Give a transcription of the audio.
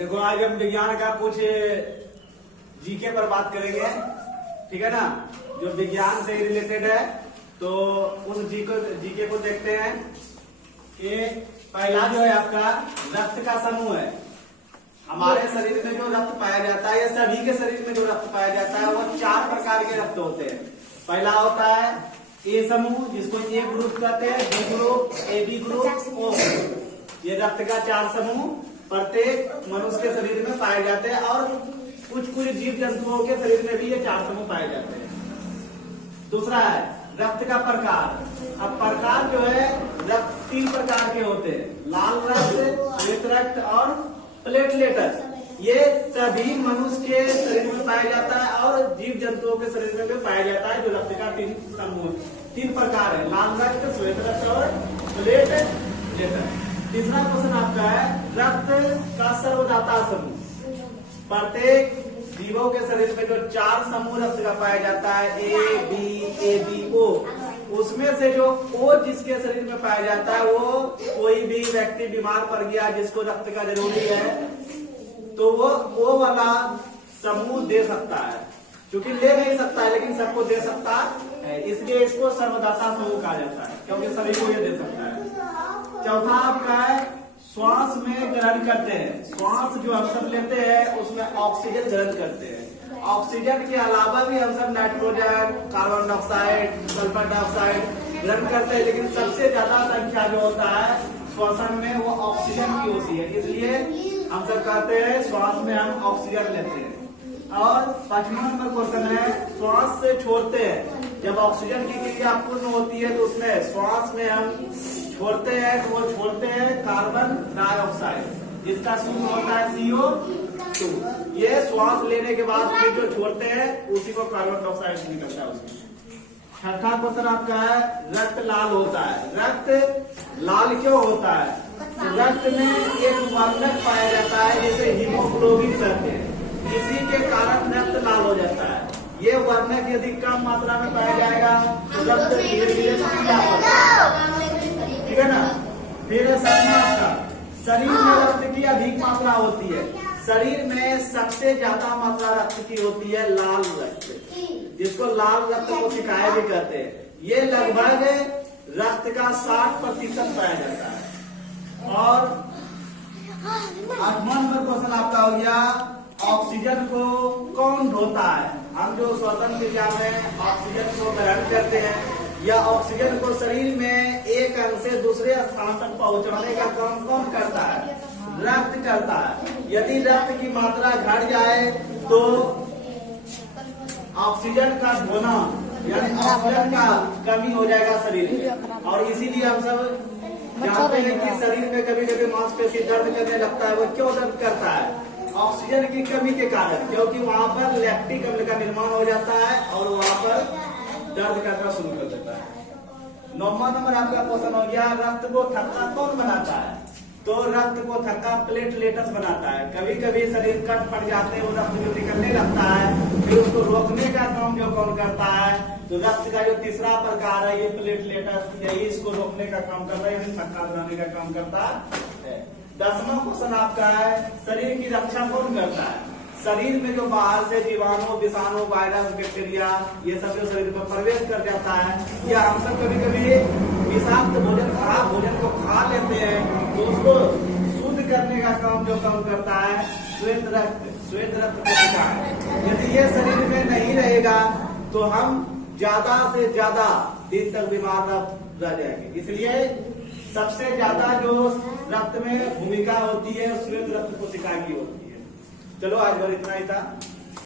देखो आज हम विज्ञान का कुछ जीके पर बात करेंगे, ठीक है ना, जो विज्ञान से रिलेटेड है। तो उस जीके को देखते हैं कि पहला जो है आपका रक्त का समूह है। हमारे शरीर में जो रक्त पाया जाता है या सभी के शरीर में जो रक्त पाया जाता है वो 4 प्रकार के रक्त होते हैं। पहला होता है ए समूह, जिसको ए ग्रुप कहते हैं, B group, A B group, O. ये रक्त का 4 समूह प्रत्येक मनुष्य के शरीर में पाए जाते हैं और कुछ जीव जंतुओं के शरीर में भी ये 4 समूह पाए जाते हैं। दूसरा है रक्त का प्रकार। अब प्रकार जो है रक्त 3 प्रकार के होते हैं, लाल रक्त, श्वेत रक्त और प्लेटलेट्स। ये सभी मनुष्य के शरीर में पाया जाता है और जीव जंतुओं के शरीर में भी पाया जाता है। जो रक्त का 3 समूह 3 प्रकार है, लाल रक्त, श्वेत रक्त और प्लेटलेट्स। तीसरा क्वेश्चन आपका है रक्त का सर्वदाता समूह। प्रत्येक जीवों के शरीर में जो 4 समूह रक्त का पाया जाता है, ए बी ओ, उसमें से जो ओ जिसके शरीर में पाया जाता है वो कोई भी व्यक्ति बीमार पड़ गया जिसको रक्त का जरूरी है तो वो ओ वाला समूह दे सकता है। क्योंकि ले नहीं सकता है लेकिन सबको दे सकता है, इसलिए इसको सर्वदाता समूह कहा जाता है, क्योंकि सभी को ये दे सकता है। चौथा आपका है श्वास में ग्रहण करते हैं। श्वास जो हम सब लेते हैं उसमें ऑक्सीजन ग्रहण करते हैं। ऑक्सीजन के अलावा भी हम सब nitrogen, carbon dioxide, sulphur dioxide ग्रहण करते हैं, लेकिन सबसे ज्यादा संख्या जो होता है श्वसन में वो ऑक्सीजन की होती है, इसलिए हम सब कहते हैं श्वास में हम ऑक्सीजन लेते हैं। और 5वां नंबर क्वेश्चन है श्वास से छोड़ते हैं। जब ऑक्सीजन की क्रिया पूर्ण होती है तो उसमें श्वास में हम छोड़ते हैं तो वो छोड़ते हैं कार्बन डाइऑक्साइड, जिसका सूत्र होता है CO2। ये श्वास लेने के बाद फिर जो छोड़ते हैं उसी को कार्बन डाइऑक्साइड निकलता है उसमें। छठा क्वेश्चन आपका है रक्त लाल होता है। रक्त लाल क्यों होता है? रक्त में एक वर्णक पाया जाता है जिसे हीमोग्लोबिन कहते हैं, इसी के कारण रक्त लाल हो जाता है। ये वर्णक यदि कम मात्रा में पाया जाएगा तो रक्त धीरे धीरे पीला होता है, ठीक है ना। फिर शरीर में रक्त की अधिक मात्रा होती है। शरीर में सबसे ज्यादा मात्रा रक्त की होती है लाल रक्त, जिसको लाल रक्त कोशिकाएं भी कहते हैं। ये लगभग रक्त का 60% पाया जाता है। और 8वां नंबर क्वेश्चन आपका हो गया ऑक्सीजन को कौन ढोता है? हम जो श्वसन क्रिया में ऑक्सीजन को ग्रहण करते हैं या ऑक्सीजन को शरीर में एक अंग से दूसरे स्थान तक पहुंचाने का काम कौन करता है? रक्त करता है। यदि रक्त की मात्रा घट जाए तो ऑक्सीजन का ढोना यानी ऑक्सीजन का कमी हो जाएगा शरीर में, और इसीलिए हम सब जानते हैं कि शरीर में कभी कभी मांसपेशी दर्द करने लगता है। वो क्यों दर्द करता है? ऑक्सीजन की कमी के कारण, क्योंकि वहाँ पर लैक्टिक अम्ल का निर्माण हो जाता है और वहाँ पर दर्द करना शुरू कर देता है। 9वां नंबर आपका क्वेश्चन हो गया रक्त को थक्का कौन बनाता है? तो रक्त को थक्का प्लेटलेट्स बनाता है। कभी कभी शरीर कट पड़ जाते हैं, वो रक्त जो निकलने लगता है, फिर उसको रोकने का काम जो कौन करता है? तो रक्त का जो तीसरा प्रकार है ये प्लेटलेट्स, यही इसको रोकने का काम करता है, यानी थक्का बनाने का काम करता है। 10वां क्वेश्चन आपका है शरीर की रक्षा कौन करता है? शरीर में जो बाहर से जीवाणु, विषाणु, वायरस, बैक्टीरिया ये सब जो शरीर में प्रवेश कर जाता है, या हम सब कभी कभी विषाक्त भोजन, खराब भोजन को खा लेते हैं तो उसको शुद्ध करने का काम जो काम करता है श्वेत रक्त कोशिकाएं। यदि ये शरीर में नहीं रहेगा तो हम ज्यादा से ज्यादा दिन तक बीमार रह जाएंगे। इसलिए सबसे ज्यादा जो रक्त में भूमिका होती है श्वेत रक्त कोशिका की होती है। चलो आज भर इतना ही था।